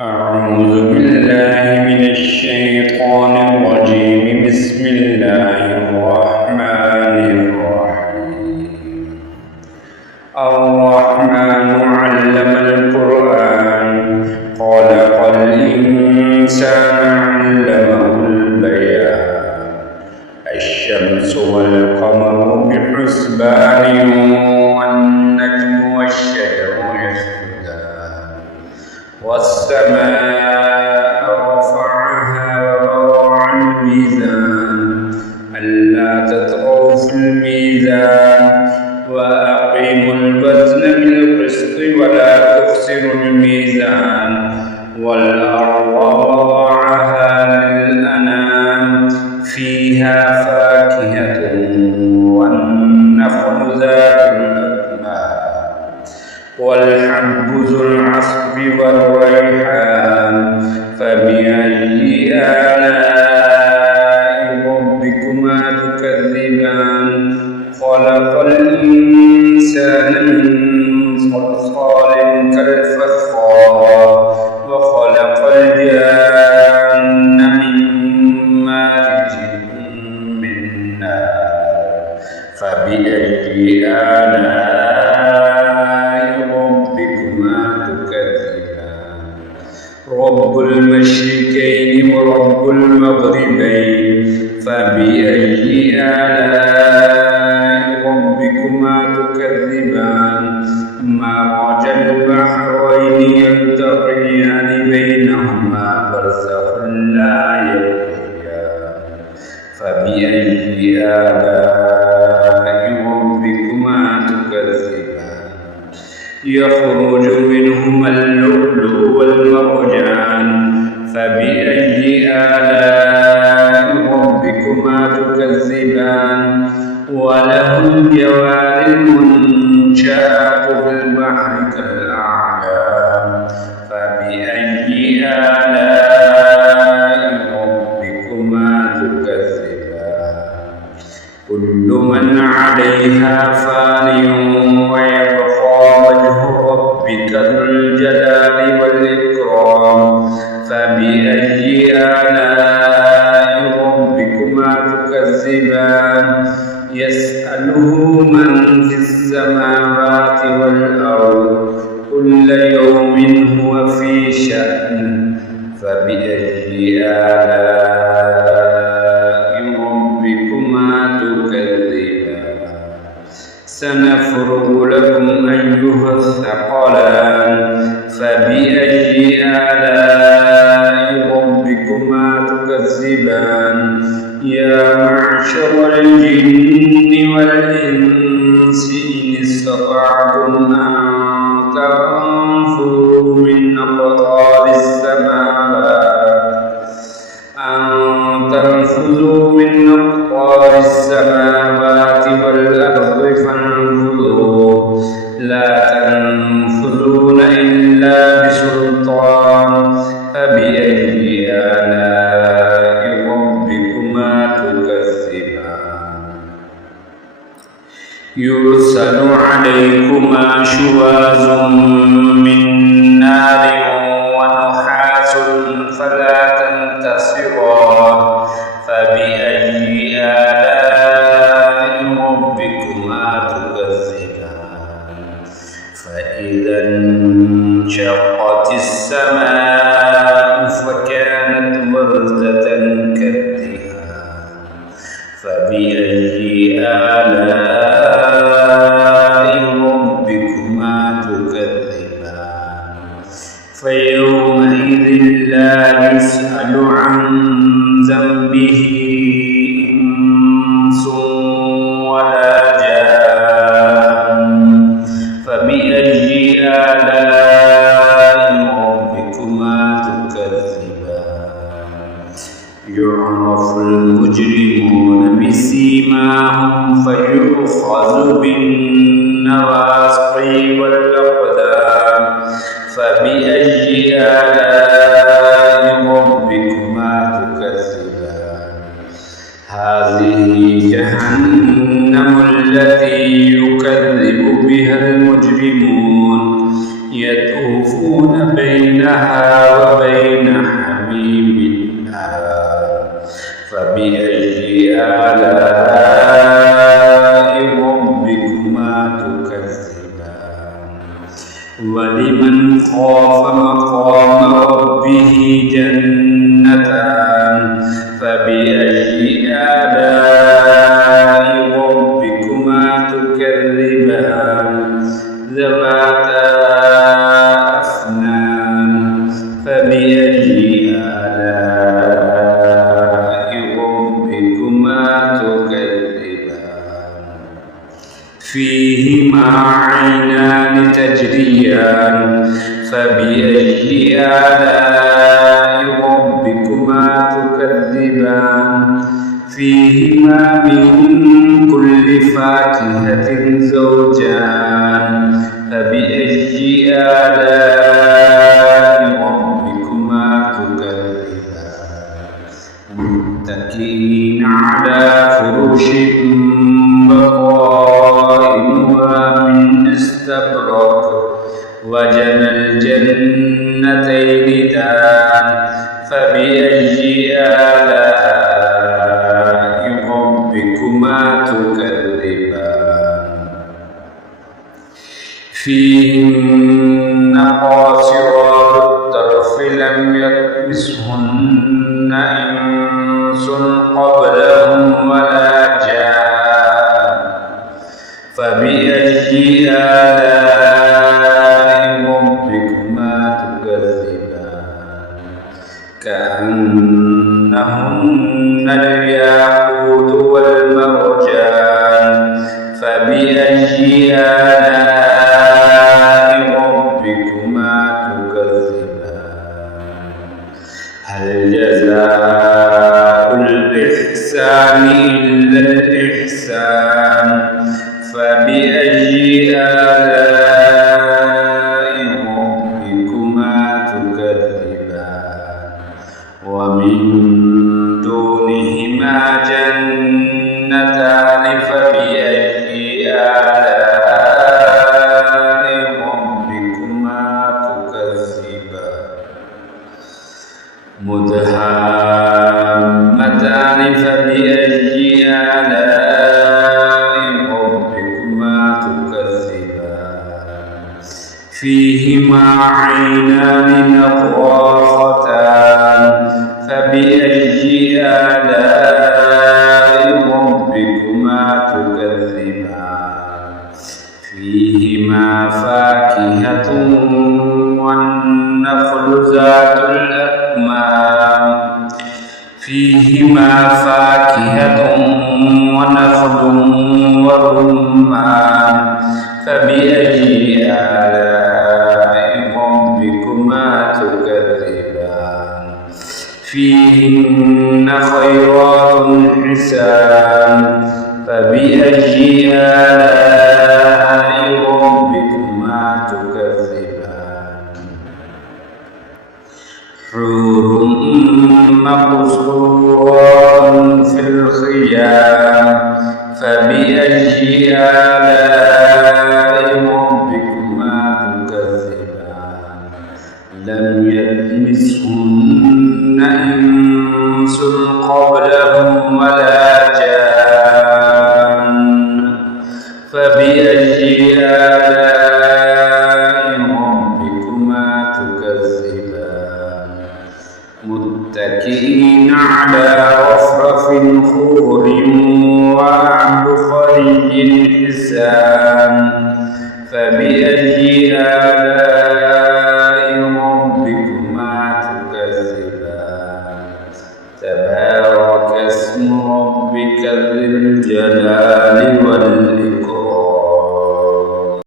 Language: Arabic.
أعوذ بالله من الشيطان الرجيم. بسم الله الرحمن الرحيم. الرحمن علم القرآن خلق الإنسان علمه البيان. الشمس والقمر بحسبان والنجم والشجر يسجدان والسماء رفعها ووضع الميزان ألا تطغوا في الميزان وأقيموا الوزن بالقسط ولا تخسروا الميزان والأرض وضعها للأنام فيها فاكهة والنخل ذات الأكمام والحب ذو العصف والريحان فبأي آلاء ربكما تكذبان. خلق الإنسان من صلصال كالفخار وخلق الجان من مارج من نار فبأي آلاء ربكما تكذبان. رب المشرقين ورب المغربين فبأي آلاء ربكما تكذبان. مرج البحرين يلتقيان بينهما برزخ لا يبغيان فبأي آلاء ربكما تكذبان. يخرج منهما اللؤلؤ والمرجان فبأي آلاء ربكما تكذبان. وله الجوار المنشآت في البحر كالأعلام فبأي آلاء ربكما تكذبان. كل من عليها فان ويبقى وجه ربك ذو الجلال والإكرام فبأي آلاء ربكما تكذبان. يسأله من في السماوات والأرض كل يوم هو في شأن فبأي آلاء ربكما تكذبان. سنفرغ لكم أيها الثقلان فبأي آلاء ربكما تكذبان. يا معشر الجن والإنس إن استطعتم أن تنفذوا من أقطار السماوات والأرض فانفذوا لا تنفذون إلا بسلطان فبأي آلاء ربكما تكذبان. يرسل عليكما شواظ من نار ونحاس فلا تنتصران فبأي آلاء ربكما تكذبان. فإذا انشقت السماء فكانت وردة كالدهان فبأي آلاء ربكما تكذبان. فيومئذ لا يسأل عن ذنبه إنس ولا جان فبأي آلاء ربكما تكذبان. يعرف المجرمون بسيماهم فيؤخذ بالنواصي والأقدام فبأي آلاء ربكما تكذبان. هذه جهنم التي يكذب بها المجرمون يطوفون بين بينها وبين حميم آن فبأي آلاء ربكما تكذبان ولمن خاف مقام ربه جنتان فبأي آلاء ربكما تكذبان ذواتا أفنان فبأي آلاء ربكما تكذبان فيهما عينان تجريان فبأي آلاء ربكما تكذبان فيهما من كل فاكهة زوجان فبأي آلاء ربكما تكذبان متكئين على فرش بطائنها من استبرق وجنى الجنتين دان فبأي آلاء ربكما تكذبان فيهن قاصرات الطرف لم يطمثهن إنس قبلهم ولا جان فبأي آلاء ربكما تكذبان كأنهن الياقوت والمرجان فبأي آلاء ربكما تكذبان هل جزاء الإحسان إلا الإحسان فبأي آلاء ربكما تكذبان ومن دونهما جنتان فبأي آلاء ربكما تكذبان مدهامتان فبأي آلاء ربكما تكذبان فيهما عينان نضاختان فبأي آلاء ربكما تكذبان فيهما فاكهة والنخل ذات الأكمام فيهما فاكهة ونخل ورمان فبأي آلاء ربكما تكذبان فيهن خيرات حسان فبأي آلاء ربكما تكذبان حور مقصورات في الخيام فبأي آلاء ربكما تكذبان لم يطمثهن إنس قبلهم ولا جان فبأي آلاء ربكما تكذبان متكئين على رفرف خضر وعبقري حسان فبأي آلاء ربكما تكذبان تبارك اسم ربك ذي الجلال والإكرام